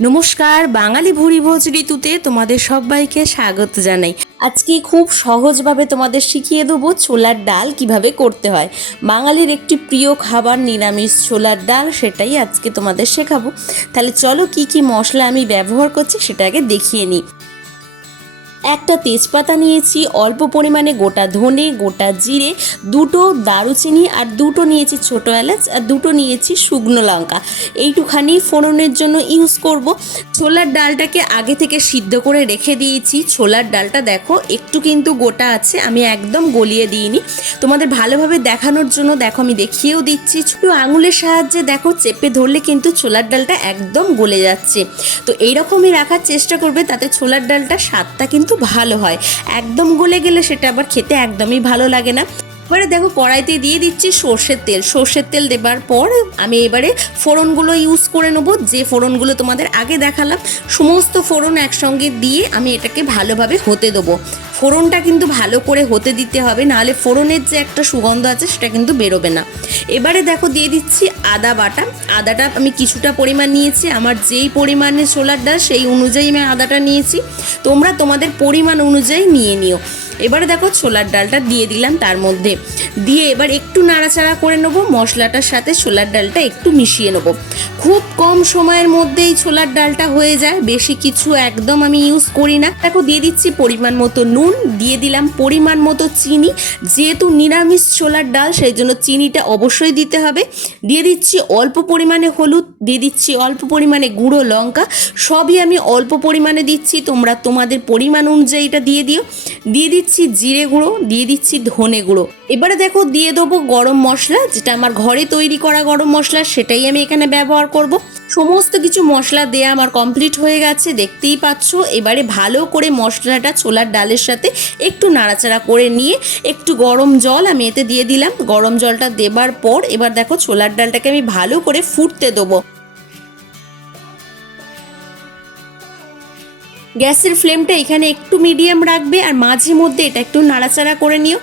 নমস্কার, বাঙালি ভুরিভোজ ঋতুতে তোমাদের সবাইকে স্বাগত জানাই। আজকে খুব সহজভাবে তোমাদের শিখিয়ে দেবো ছোলার ডাল কিভাবে করতে হয়। বাঙালির একটি প্রিয় খাবার নিরামিষ ছোলার ডাল, সেটাই আজকে তোমাদের শেখাবো। তাহলে চলো কি কি মশলা আমি ব্যবহার করছি সেটা আগে দেখিয়ে নিই। একটা তেজপাতা নিয়েছি, অল্প পরিমাণে গোটা ধনে, গোটা জিরে, দুটো দারুচিনি আর দুটো নিয়েছি ছোটো এলাচ আর দুটো নিয়েছি শুকনো লঙ্কা। এইটুখানি ফোড়নের জন্য ইউজ করব। ছোলার ডালটাকে আগে থেকে সিদ্ধ করে রেখে দিয়েছি। ছোলার ডালটা দেখো একটু কিন্তু গোটা আছে, আমি একদম গলিয়ে দিইনি। তোমাদের ভালোভাবে দেখানোর জন্য দেখো আমি দেখিয়েও দিচ্ছি। ছোটো আঙুলের সাহায্যে দেখো চেপে ধরলে কিন্তু ছোলার ডালটা একদম গলে যাচ্ছে। তো এইরকমই রাখার চেষ্টা করবে, তাতে ছোলার ডালটা স্বাদটা কিন্তু ভালো হয়। একদম গলে গেলে সেটা আবার খেতে একদমই ভালো লাগে না। এবারে দেখো কড়াইতে দিয়ে দিচ্ছি সর্ষের তেল দেবার পর আমি এবারে ফোড়নগুলো ইউজ করে নেবো। যে ফোড়নগুলো তোমাদের আগে দেখালাম, সমস্ত ফোড়ন একসঙ্গে দিয়ে আমি এটাকে ভালোভাবে হতে দেবো। ফোড়নটা কিন্তু ভালো করে হতে দিতে হবে, নাহলে ফোড়নের যে একটা সুগন্ধ আছে সেটা কিন্তু বেরোবে না। এবারে দেখো দিয়ে দিচ্ছি আদা বাটা। আদাটা আমি কিছুটা পরিমাণ নিয়েছি, আমার যেই পরিমাণে ছোলার ডাল সেই অনুযায়ী আমি আদাটা নিয়েছি। তোমরা তোমাদের পরিমাণ অনুযায়ী নিয়ে নিও। এবারে দেখো ছোলার ডালটা দিয়ে দিলাম, তার মধ্যে দিয়ে এবার একটু নাড়াচাড়া করে নেবো। মশলাটার সাথে ছোলার ডালটা একটু মিশিয়ে নেবো। খুব কম সময়ের মধ্যেই ছোলার ডালটা হয়ে যায়, বেশি কিছু একদম আমি ইউজ করি না। দেখো দিয়ে দিচ্ছি পরিমাণ মতো নুন, দিয়ে দিলাম পরিমাণ মতো চিনি। যেহেতু নিরামিষ ছোলার ডাল সেই জন্য চিনিটা অবশ্যই দিতে হবে। দিয়ে দিচ্ছি অল্প পরিমাণে হলুদ, দিয়ে দিচ্ছি অল্প পরিমাণে গুঁড়ো লঙ্কা। সবই আমি অল্প পরিমাণে দিচ্ছি, তোমরা তোমাদের পরিমাণ অনুযায়ী এটা দিয়ে দিও। দিয়ে দিচ্ছি জিরে গুঁড়ো, দিয়ে দিচ্ছি ধনে গুঁড়ো। এবারে দেখো দিয়ে দেবো গরম মশলা, যেটা আমার ঘরে তৈরি করা গরম মশলা, সেটাই আমি এখানে ব্যবহার করব। সমস্ত কিছু মশলা দেয়া আমার কমপ্লিট হয়ে গেছে, দেখতেই পাচ্ছ। এবারে ভালো করে মশলাটা ছোলার ডালের সাথে একটু নাড়াচাড়া করে নিয়ে একটু গরম জল আমি এতে দিয়ে দিলাম। গরম জলটা দেবার পর এবার দেখো ছোলার ডালটাকে আমি ভালো করে ফুটতে দেবো। গ্যাসের ফ্লেমটা এখানে একটু মিডিয়াম রাখবে আর মাঝে মধ্যে এটা একটু নাড়াচাড়া করে নিও।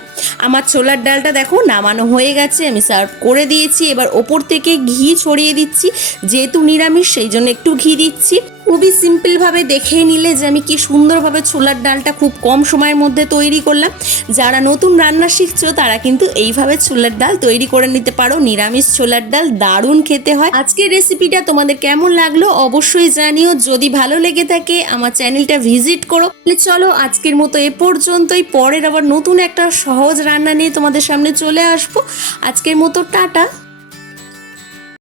আমার ছোলার ডালটা দেখো নামানো হয়ে গেছে, আমি সার্ভ করে দিয়েছি। এবার ওপর থেকে ঘি ছড়িয়ে দিচ্ছি, যেহেতু নিরামিষ সেই জন্য একটু ঘি দিচ্ছি। খুবই সিম্পলভাবে দেখে নিলে যে আমি কি সুন্দরভাবে ছোলার ডালটা খুব কম সময়ের মধ্যে তৈরি করলাম। যারা নতুন রান্না শিখছো তারা কিন্তু এইভাবে ছোলার ডাল তৈরি করে নিতে পারো। নিরামিষ ছোলার ডাল দারুণ খেতে হয়। আজকের রেসিপিটা তোমাদের কেমন লাগলো অবশ্যই জানিও। যদি ভালো লেগে থাকে আমার চ্যানেলটা ভিজিট করো। চলো আজকের মতো এ পর্যন্তই, পরের আবার নতুন একটা সহজ রান্না নিয়ে তোমাদের সামনে চলে আসবো। আজকের মতো টাটা।